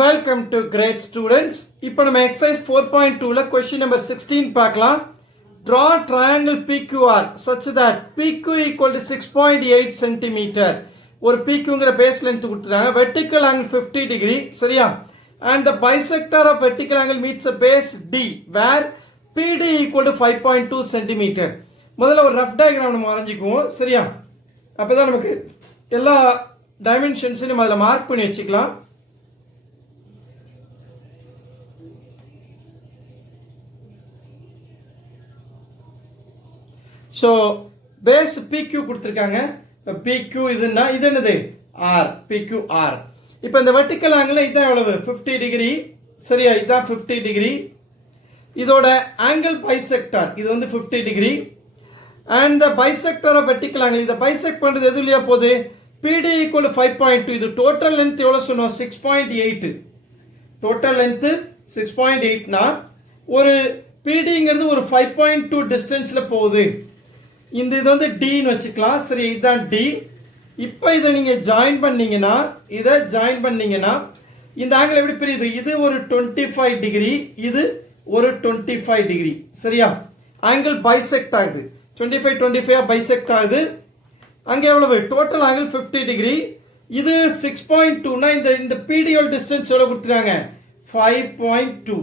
Welcome to great students. இப்போ நம்ம exercise 4.2ல question number 16 பார்க்கலாம். Draw triangle PQR such that PQ equal to 6.8 cm. ஒரு PQங்கிற base length கொடுத்துட்டாங்க. Vertical angle 50 degree. சரியா? And the bisector of vertical angle meets a base D where PD equal to 5.2 cm. முதல்ல ஒரு rough diagram நம்ம வரைஞ்சிக்குவோம். சரியா? அப்பதான் நமக்கு எல்லா dimensions நம்ம அதில் மார்க் பண்ணி வச்சுக்கலாம். So base PQ கொடுத்திருக்காங்க. PQ இதுன்னா இது என்னது? R. PQR. இப்போ இந்த vertical angle இதான் எவ்வளவு? 50 டிகிரி. சரியா? இதான் 50 டிகிரி. இதோட angle bisector இது வந்து 50 degree. And the bisector of vertical angle இத bisect பண்றது எது வழியா போகுது? PD equal to 5.2. இது total length எவ்வளவு சொன்னோம்? 6.8. Total length 6.8 னா ஒரு PDங்கிறது ஒரு 5.2 டிஸ்டன்ஸ்ல போகுது. இந்த இது வந்து D ன்னு வச்சுக்கலாம். சரி, இதுதான் D. இப்போ இதை நீங்க ஜாயின் பண்ணீங்கன்னா இந்த ஆங்கிள் எப்படி பிரியுது? இது ஒரு 25 டிகிரி, இது ஒரு 25 டிகிரி. சரியா? ஆங்கிள் பைசெக்ட் ஆகுது. 25 பைசெக்ட் ஆகுது. அங்கே எவ்வளவு? Total angle 50 degree. இது 6.2னா இந்த PDயோட டிஸ்டன்ஸ் எவ்வளவு கொடுத்துறாங்க? 5.2.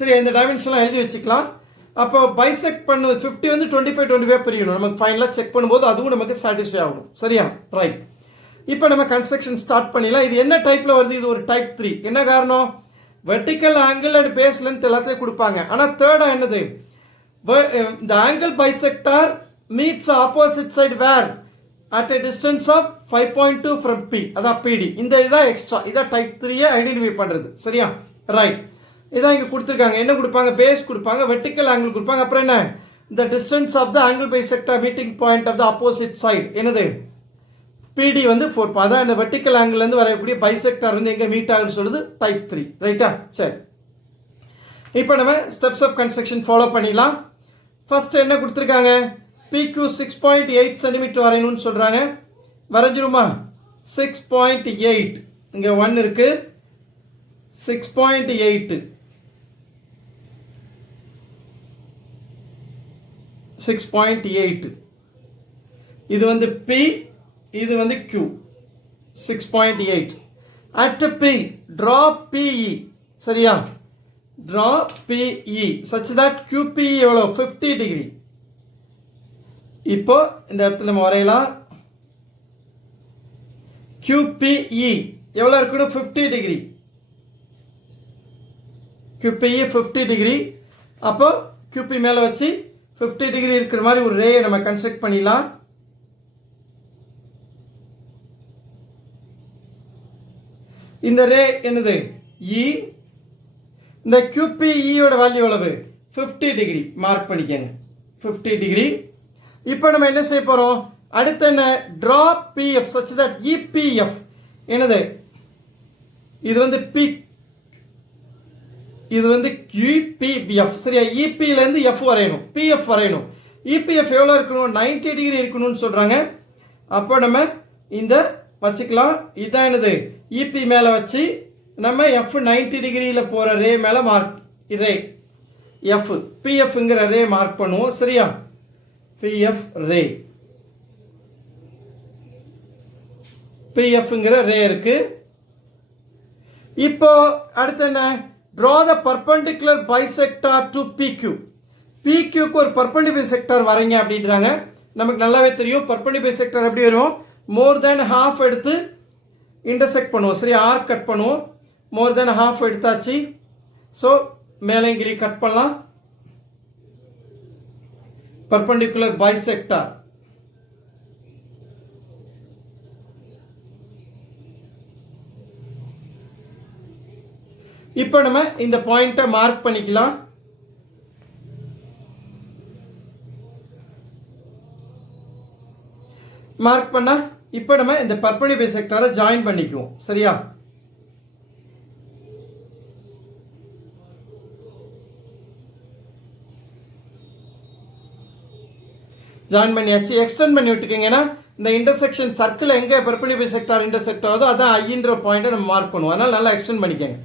சரி, இந்த டைமென்ஷன்லாம் எழுதி வச்சுக்கலாம். அப்போ பைசெக்ட் பண்ண 50 வந்து 25 பிரியணும். நமக்கு ஃபைனலாக செக் பண்ணும்போது அதுவும் நமக்கு சாட்டிஸ்ஃபை ஆகணும். சரியா? ரைட். இப்போ நம்ம கன்ஸ்ட்ரக்ஷன் ஸ்டார்ட் பண்ணிடலாம். இது என்ன டைப்ல வருது? இது ஒரு டைப் 3. என்ன காரணம்? Vertical angle and base length எல்லாத்தையும் கொடுப்பாங்க. ஆனால் தேர்டா என்னது? the angle bisector meets the opposite side where at a distance of 5.2 from P. அதான் PD. இந்த இதான் எக்ஸ்ட்ரா. இதான் டைப் 3 ஐடென்டிஃபை பண்றது. சரியா? ரைட். இதான் இங்க கொடுத்திருக்காங்க. என்ன கொடுப்பாங்க? பேஸ் கொடுப்பாங்க, வெர்டிக்கல் ஆங்கிள் கொடுப்பாங்க. அப்புறம் என்ன? the distance of the angle bisector meeting point of the opposite side என்னது? PD வந்து 4. அதான் இந்த வெர்டிக்கல் ஆங்கிள் இருந்து வரக்கூடிய பைசெக்டார் வந்து எங்க மீட் ஆகுன்னு சொல்லுது? டைப் 3. ரைட்டா? சரி, இப்போ நம்ம ஸ்டெப்ஸ் ஆஃப் கன்ஸ்ட்ரக்ஷன் ஃபாலோ பண்ணிடலாம். ஃபர்ஸ்ட் என்ன கொடுத்திருக்காங்க? PQ 6.8 சென்டிமீட்டர் வரையணும்னு சொல்றாங்க. வரைஞ்சிருமா? 6.8 இங்க 1 இருக்கு. 6.8 இது வந்து P, இது வந்து Q. 6.8 at P draw PE. சரியா? draw PE such that QPE எவ்வளவு? 50 டிகிரி. இப்போ இந்த இடத்துல நம்ம வரையலாம். QPE எவ்வளவு இருக்கணும்? 50 டிகிரி. QPE 50 degree. அப்போ QP மேல வச்சு 50 டிகிரி இருக்கிற மாதிரி ஒரு ரேயை நம்ம கன்ஸ்ட்ரக்ட் பண்ணிடலாம். இந்த ரே என்னது? E. இந்த QPE ஓட வேல்யூ எவ்வளவு? 50 டிகிரி. மார்க் பண்ணிக்கங்க. 50 டிகிரி. இப்போ நம்ம என்ன செய்ய போறோம்? அடுத்து என்ன? draw PF such that EPF என்னது? இது வந்து P, இது வந்து QPF. சரியா? EP ல இருந்து F வரையணும், PF வரையணும். EPF எவ்வளவு இருக்கணும்? 90 டிகிரி இருக்கணும்னு சொல்றாங்க. அப்போ நம்ம இந்த வச்சுக்கலாம். இதான் என்னது? EP மேல வச்சு நம்ம F 90 டிகிரியில போற ரே மேல மார்க் ரே F PFங்கிற ரே மார்க் பண்ணுவோம். சரியா? PF ரே, PFங்கிற ரே இருக்கு. இப்போ அடுத்து என்ன? draw the perpendicular bisector to PQ. PQ க்கு ஒரு perpendicular bisector வரைங்க அப்படின்றாங்க. நமக்கு நல்லாவே தெரியும் perpendicular bisector எப்படி வரும்? more than half எடுத்து intersect பண்ணுவோம். சரி, arc கட் பண்ணுவோம். more than half எடுத்தாச்சு. so மேலே கீழே கட் பண்ணலாம். perpendicular bisector இப்போ நம்ம இந்த பாயிண்ட்டை மார்க் பண்ணிக்கலாம். மார்க் பண்ணா இப்போ நம்ம இந்த perpendicular bisector ஜாயின் பண்ணிக்குவோம். சரியா? ஜாயின் பண்ணியாச்சு. எக்ஸ்டெண்ட் பண்ணி விட்டுக்கீங்கன்னா இந்த இன்டர்செக்ஷன் சர்க்கிள் எங்கே பெர்பெண்டிகுலர் பைசெக்டார் இன்டர்செக்ட் ஆகுதோ அதான் ஐன்ற பாயிண்ட்டை நம்ம மார்க் பண்ணுவோம். அதனால் நல்லா எக்ஸ்டெண்ட் பண்ணிக்கங்க.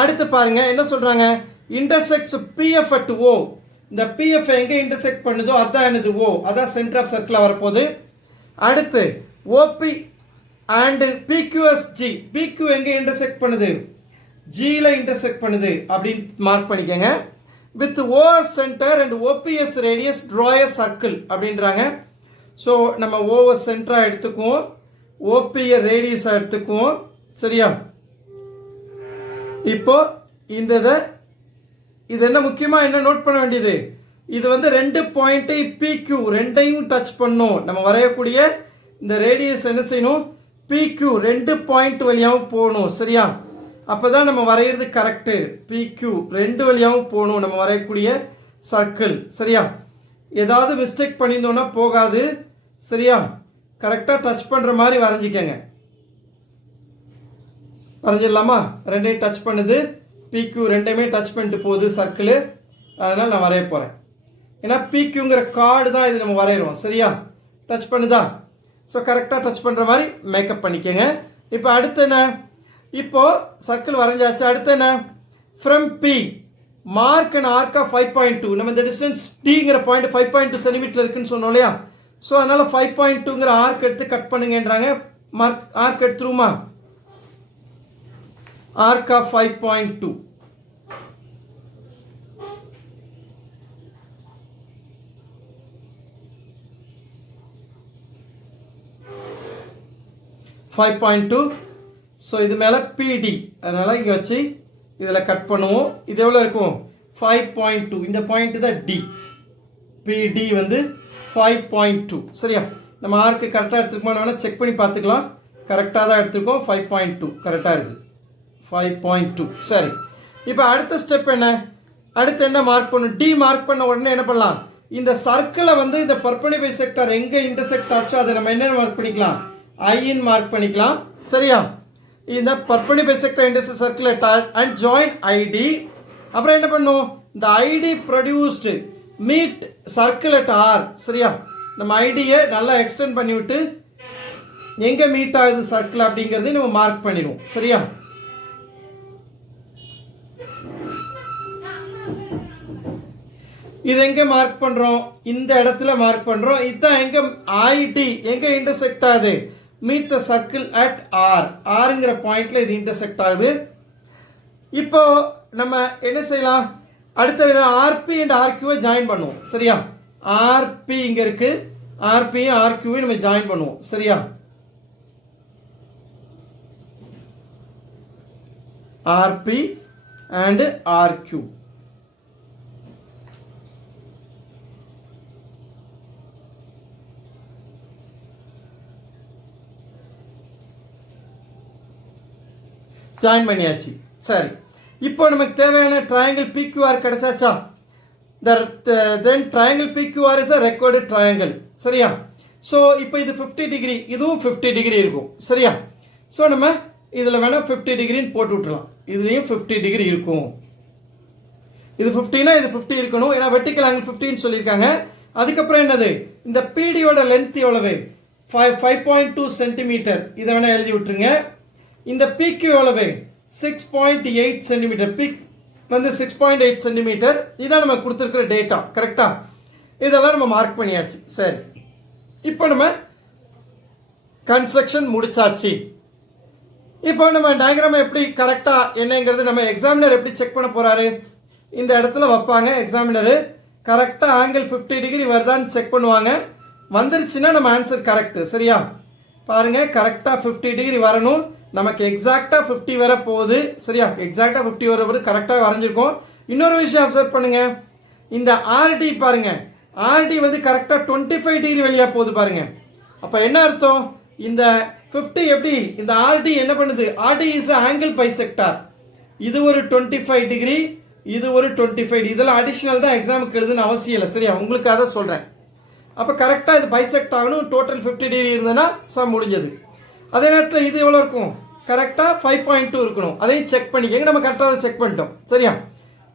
அடுத்து பாருங்க என்ன சொல்றாங்க, இன்டர்செக்ட்ஸ் பிஎஃப் அட் ஓ. இந்த பிஎஃப் எங்கே இன்டர்செக்ட் பண்ணுதோ அதான் என்னது ஓ, அதான் சென்டர் ஆஃப் சர்க்கிளாக வரப்போகுது. அடுத்து ஓபி அண்ட் பிக்யூஎஸ்ஜி, பிக்யூ எங்கே இன்டர்செக்ட் பண்ணுது, ஜியில் இன்டர்செக்ட் பண்ணுது அப்படின்னு மார்க் பண்ணிக்கங்க. With OS centre and OPS radius draw a circle அப்படின்றாங்க. ஸோ நம்ம ஓஎஸ் சென்டராக எடுத்துக்குவோம், ஓபிஏ ரேடியஸாக எடுத்துக்குவோம். சரியா, இப்போ இந்த இது என்ன முக்கியமாக என்ன நோட் பண்ண வேண்டியது, இது வந்து 2 பாயிண்ட்டை பிக்யூ ரெண்டையும் டச் பண்ணும். நம்ம வரையக்கூடிய இந்த ரேடியஸ் என்ன செய்யணும், பிக்யூ 2 பாயிண்ட் வழியாகவும் போகணும். சரியா, அப்போதான் நம்ம வரைகிறது கரெக்டு. பிக்யூ 2 வழியாகவும் போகணும் நம்ம வரையக்கூடிய சர்க்கிள். சரியா, ஏதாவது மிஸ்டேக் பண்ணியிருந்தோம்னா போகாது. சரியா, கரெக்டாக டச் பண்ணுற மாதிரி வரைஞ்சிக்கங்க. வரைஞ்சிடலாமா, ரெண்டையும் டச் பண்ணுது, பிக்யூ ரெண்டையுமே டச் பண்ணிட்டு போகுது சர்க்கிள். அதனால் நான் வரைய போகிறேன். ஏன்னா பிக்யூங்கிற கார்டு தான் இது நம்ம வரைகிறோம். சரியா, டச் பண்ணுதா, ஸோ கரெக்டாக டச் பண்ணுற மாதிரி மேக்கப் பண்ணிக்கோங்க. இப்போ அடுத்து என்ன, இப்போ சர்க்கிள் வரைஞ்சாச்சு. அடுத்து என்ன, from P mark and arc of 5.2. நம்ம இந்த டிஸ்டன்ஸ் டிங்கிற பாயிண்ட் 5.2 சென்டிமீட்டர் இருக்குன்னு சொன்னோம் இல்லையா. ஸோ அதனால் 5.2ங்கிற ஆர்க் எடுத்து கட் பண்ணுங்கன்றாங்க. மார்க் ஆர்க் எடுத்துருமா, arc of 5.2. ஸோ இது மேலே பிடி, அதனால் இங்கே வச்சு இதில் கட் பண்ணுவோம். இது எவ்வளோ இருக்கும், 5.2. இந்த பாயிண்ட் தான் டி, பிடி வந்து 5.2. சரியா, நம்ம ஆர்க்கு கரெக்டாக எடுத்துக்கோமா வேணால் செக் பண்ணி பார்த்துக்கலாம். கரெக்டாக தான் எடுத்துருக்கோம், 5.2 கரெக்டாக இருக்குது, 5.2. சரி, இப்போ அடுத்த ஸ்டெப் என்ன, அடுத்து என்ன மார்க் பண்ணணும், டி மார்க் பண்ண உடனே என்ன பண்ணலாம், இந்த சர்க்கிளை வந்து இந்த பெர்பெண்டிகுலர் பைசெக்டார் எங்கே இன்டர்செக்ட் ஆச்சோ அதை நம்ம என்ன மார்க் பண்ணிக்கலாம், ஐன்னு மார்க் பண்ணிக்கலாம். சரியா, இந்த perpendicular bisector intersect circle and join ID. அப்புறம் என்ன பண்ணும், இந்த ID produced meet circle at R. சரியா, நம்ம ஐடியை நல்லா எக்ஸ்டெண்ட் பண்ணிவிட்டு எங்கே மீட் ஆகுது சர்க்கிள் அப்படிங்கிறதையும் நம்ம மார்க் பண்ணிடுவோம். சரியா, இது எங்கே மார்க் பண்ணுறோம், இந்த இடத்துல மார்க் பண்ணுறோம். இதுதான் எங்கே ஐடி எங்கே இன்டர்செக்ட் ஆகுது, meet the circle at R, ஆருங்கிற பாயிண்ட்ல இது இன்டர்செக்ட் ஆகுது. இப்போ நம்ம என்ன செய்யலாம், அடுத்த ஆர்பி அண்ட் ஆர்கியூவை ஜாயின் பண்ணுவோம். சரியா, ஆர்பி இங்கே இருக்கு, ஆர்பியும் ஆர்கியூவையும் நம்ம ஜாயின் பண்ணுவோம். சரியா, ஆர்பி அண்ட் ஆர்கியூ. ஜாயின் பண்ணியாச்சு. சரி, இப்போ நமக்கு தேவையான ட்ரையாங்கிள் பிக்யூஆர் கிடைச்சாச்சா. Then triangle PQR is a recorded triangle. சரியா, ஸோ இப்போ இது 50 டிகிரி, இதுவும் 50 டிகிரி இருக்கும். சரியா, ஸோ நம்ம இதில் வேணால் 50 டிகிரின்னு போட்டு விட்டுலாம். இதுலேயும் 50 டிகிரி இருக்கும். இது 50னா இது 50 இருக்கணும், ஏன்னா வெர்டிக்கல் ஆங்கிள் 50ன்னு சொல்லியிருக்காங்க. அதுக்கப்புறம் என்னது, இந்த பிடியோட லென்த் எவ்வளவு, 5.2 சென்டிமீட்டர். இதை வேணால் எழுதி விட்டுருங்க. இந்த பிக்யூ எவ்வளவு, 6.8 சென்டிமீட்டர். பிக் வந்து 6.8 சென்டிமீட்டர். இதான் நம்ம கொடுத்துருக்கிற டேட்டா. கரெக்டா, இதெல்லாம் நம்ம மார்க் பண்ணியாச்சு. சரி, இப்போ நம்ம கன்ஸ்ட்ரக்ஷன் முடிச்சாச்சு. இப்போ நம்ம டயக்ராம் எப்படி கரெக்டா என்னங்கிறது நம்ம எக்ஸாமினர் எப்படி செக் பண்ண போறாரு, இந்த இடத்துல வைப்பாங்க. எக்ஸாமினரு கரெக்டா ஆங்கிள் 50 டிகிரி வருதான்னு செக் பண்ணுவாங்க. வந்துருச்சுன்னா நம்ம ஆன்சர் கரெக்ட். சரியா, பாருங்க கரெக்டா 50 டிகிரி வரணும். நமக்கு எக்ஸாக்டா 50 வர போகுது. சரியா, எக்ஸாக்டா 50 வர போது கரெக்டா வரைஞ்சிருக்கோம். இன்னொரு விஷயம் அப்சர்வ் பண்ணுங்க, இந்த ஆர்டி பாருங்க, ஆர்டி வந்து கரெக்டா 25 டிகிரி வழியா போகுது பாருங்க. அப்ப என்ன அர்த்தம், இந்த 50 எப்படி இந்த ஆர்டி என்ன பண்ணுது, ஆர்டி இஸ் ஆங்கிள் பைசெக்டார். இது ஒரு 25 டிகிரி, இது ஒரு 25. இதெல்லாம் அடிஷனல் தான், எக்ஸாமுக்கு எழுதுன்னு அவசியம் இல்லை. சரியா, உங்களுக்கு அதை சொல்றேன். அப்ப கரெக்டா இது பைசெக்ட் ஆகணும். டோட்டல் 50 டிகிரி இருந்ததுன்னா சம் முடிஞ்சது. அதே நேரத்தில் இது எவ்வளோ இருக்கும், கரெக்டாக 5.2 இருக்கணும். அதையும் செக் பண்ணிக்கங்க. நம்ம கரெக்டாக செக் பண்ணிட்டோம். சரியா,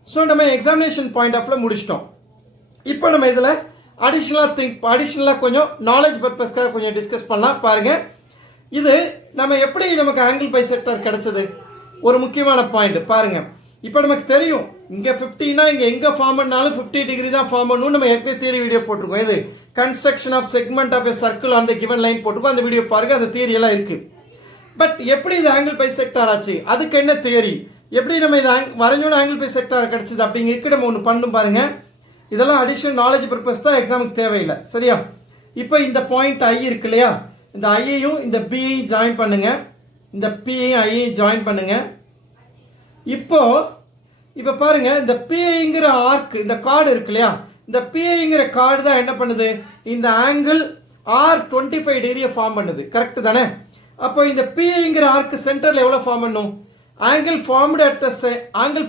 ஸோ நம்ம எக்ஸாமினேஷன் பாயிண்ட் ஆஃப்ல முடிச்சிட்டோம். இப்போ நம்ம இதில் அடிஷ்னலாக கொஞ்சம் நாலேஜ் பர்பஸ்க்காக கொஞ்சம் டிஸ்கஸ் பண்ணலாம் பாருங்க. இது நம்ம எப்படி நமக்கு ஆங்கிள் பைசெக்டார் கிடைச்சது ஒரு முக்கியமான பாயிண்ட் பாருங்க. இப்போ நமக்கு தெரியும் இங்கே 50னா இங்கே எங்கே ஃபார்ம் பண்ணாலும் 50 டிகிரி தான் ஃபார்ம் பண்ணணும். நம்ம ஏற்கனவே தியரி வீடியோ போட்டிருக்கோம். இது construction of segment of a circle அந்த கிவன் லைன் போட்டிருக்கோம். அந்த வீடியோ பாருங்க, அந்த தியரி எல்லாம் இருக்கு. பட் எப்படி இது ஆங்கிள் பைசெக்டார் ஆச்சு, அதுக்கு என்ன தியரி, எப்படி நம்ம இது வரைஞ்சோட ஆங்கிள் பைசெக்டார் கிடைச்சது அப்படிங்கிறதுக்கு நம்ம ஒன்று பண்ணும் பாருங்க. இதெல்லாம் அடிஷனல் நாலேஜ் பர்பஸ் தான், எக்ஸாமுக்கு தேவையில்லை. சரியா? இப்போ இந்த பாயிண்ட் ஐ இருக்கு இல்லையா, இந்த ஐயையும் இந்த பியையும் ஜாயின் பண்ணுங்க, இந்த பியையும் ஐயையும் ஜாயின் பண்ணுங்க. இப்போ பாருங்க, இந்த பிஐங்கிற ஆர்க், இந்த கார்டு இருக்கு இல்லையா, இந்த பிஐங்கிற கார்டு தான் என்ன பண்ணுது, இந்த ஆங்கிள் ஆர் 25 டிகிரியை ஃபார்ம் பண்ணுது. கரெக்ட் தானே? அப்போ இந்த பிஐங்கிற ஆர்க் சென்டர்ல எவ்வளவு ஃபார்ம் பண்ணும்? Angle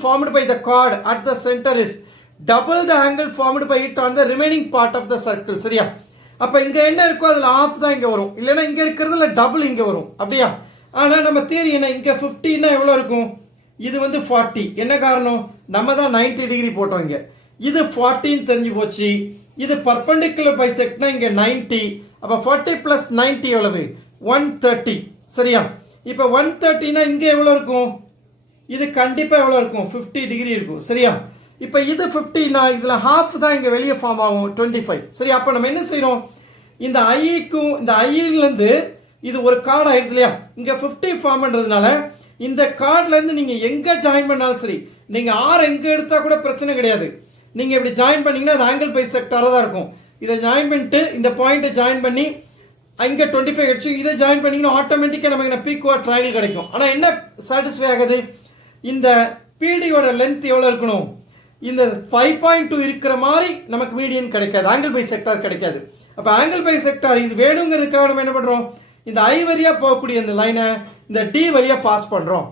formed by the chord at the centre is double the angle formed by it on the remaining part of the circle. சரியா? அப்போ இங்க என்ன இருக்கோ அதுல ஆஃப் தான் இங்க வரும், இல்லைன்னா இங்க இருக்கிறதுல டபுள் இங்க வரும். அப்படியா? ஆனா நம்ம தியரி என்ன, இங்க 50னா எவ்வளவு இருக்கும், இது வந்து 40. என்ன காரணம், நம்ம தான் 90 டிகிரி போட்டோம். இங்க இது 40 தெரிஞ்சு போச்சு. இது பர்பெண்டிகுலர் பைசெக்ட்னா இங்க 90. அப்ப 40 பிளஸ் 90 எவ்வளவு, 130. சரியா? இப்ப 130னா இங்க எவ்வளவு இருக்கும், இது கண்டிப்பா எவ்வளவு இருக்கும், 50 டிகிரி இருக்கும். சரியா? இப்ப இது 50னா இதுல ஹாஃப் தான் இங்க வெளியே ஃபார்ம் ஆகும், 25. சரி, அப்ப நம்ம என்ன செய்யறோம், இந்த ஐக்கும் இந்த ஐல இருந்து இது ஒரு கார்டு ஆயிடுது இல்லையா, இங்க 50 ஃபார்ம் பண்றதுனால இந்த கார்டுல இருந்து நீங்க எங்க ஜாயின் பண்ணாலும் சரி, நீங்க ஆர் எங்க எடுத்தா கூட பிரச்சனை கிடையாது. நீங்க இப்படி ஜாயின் பண்ணீங்கன்னா அது ஆங்கிள் பைசெக்டாரா தான் இருக்கும். இதை ஜாயின் பண்ணிட்டு இந்த பாயிண்ட்டை ஜாயின் பண்ணி அங்க 25 கிடைச்சு, இதை ஜாயின் பண்ணீங்கன்னா ஆட்டோமேட்டிக்கா நமக்கு பீக்வா ட்ரையாங்கிள் கிடைக்கும். ஆனா என்ன சாட்டிஸ்ஃபை ஆகுது, இந்த பிடியோட லென்த் எவ்வளவு இருக்கணும், இந்த 5.2 இருக்கிற மாதிரி நமக்கு மீடியன் கிடைக்காது, ஆங்கிள் பைசெக்டார் கிடைக்காது. அப்ப ஆங்கிள் பைசெக்டார் இது வேணுங்கிறதுக்காக நம்ம என்ன பண்றோம், இந்த ஐ வழியா போகக்கூடிய இந்த லைனை இந்த டி வழியா பாஸ் பண்றோம்.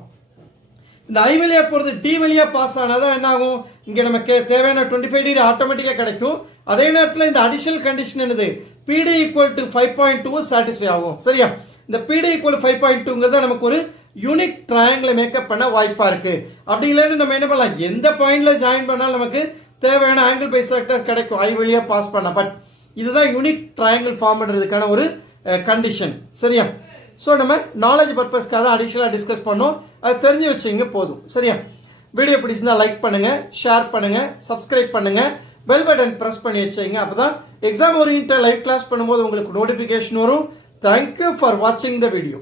இந்த ஐ வழியா போறது டி வழியா பாஸ் ஆனாதான் என்ன ஆகும், இங்க நமக்கு தேவையான 25 டிகிரி ஆட்டோமேட்டிக்கா கிடைக்கும். அதே நேரத்தில் இந்த அடிஷனல் கண்டிஷன் என்னது, பிடி ஈக்குவல் டு 5.2 சாட்டிஸ்ஃபை ஆகும். சரியா? இந்த பிடி ஈக்குவல் 5.2ங்கிறத நமக்கு ஒரு யூனிக் ட்ரையாங்கிளை மேக்கப் பண்ண வாய்ப்பா இருக்கு. அப்படி இல்லைன்னு நம்ம என்ன பண்ணலாம், எந்த பாயிண்ட்ல ஜாயின் பண்ணாலும் நமக்கு தேவையான ஆங்கிள் பைசெக்டார் கிடைக்கும் ஐ வழியா பாஸ் பண்ண. பட் இதுதான் யூனிக் ட்ரையாங்கிள் ஃபார்ம் பண்றதுக்கான ஒரு கண்டிஷன். சரியா? ஸோ நம்ம நாலேஜ் பர்பஸ்க்காக தான் அடிஷனலாக டிஸ்கஸ் பண்ணோம், அது தெரிஞ்சு வச்சுங்க போதும். சரியா? வீடியோ பிடிச்சிருந்தா லைக் பண்ணுங்க, ஷேர் பண்ணுங்க, சப்ஸ்கிரைப் பண்ணுங்க, பெல் பட்டன் ப்ரெஸ் பண்ணி வச்சுங்க. அப்பதான் எக்ஸாம் ஓரியன்டட் லைவ் கிளாஸ் பண்ணும்போது உங்களுக்கு நோட்டிஃபிகேஷன் வரும். தேங்க்யூ ஃபார் வாட்சிங் த வீடியோ.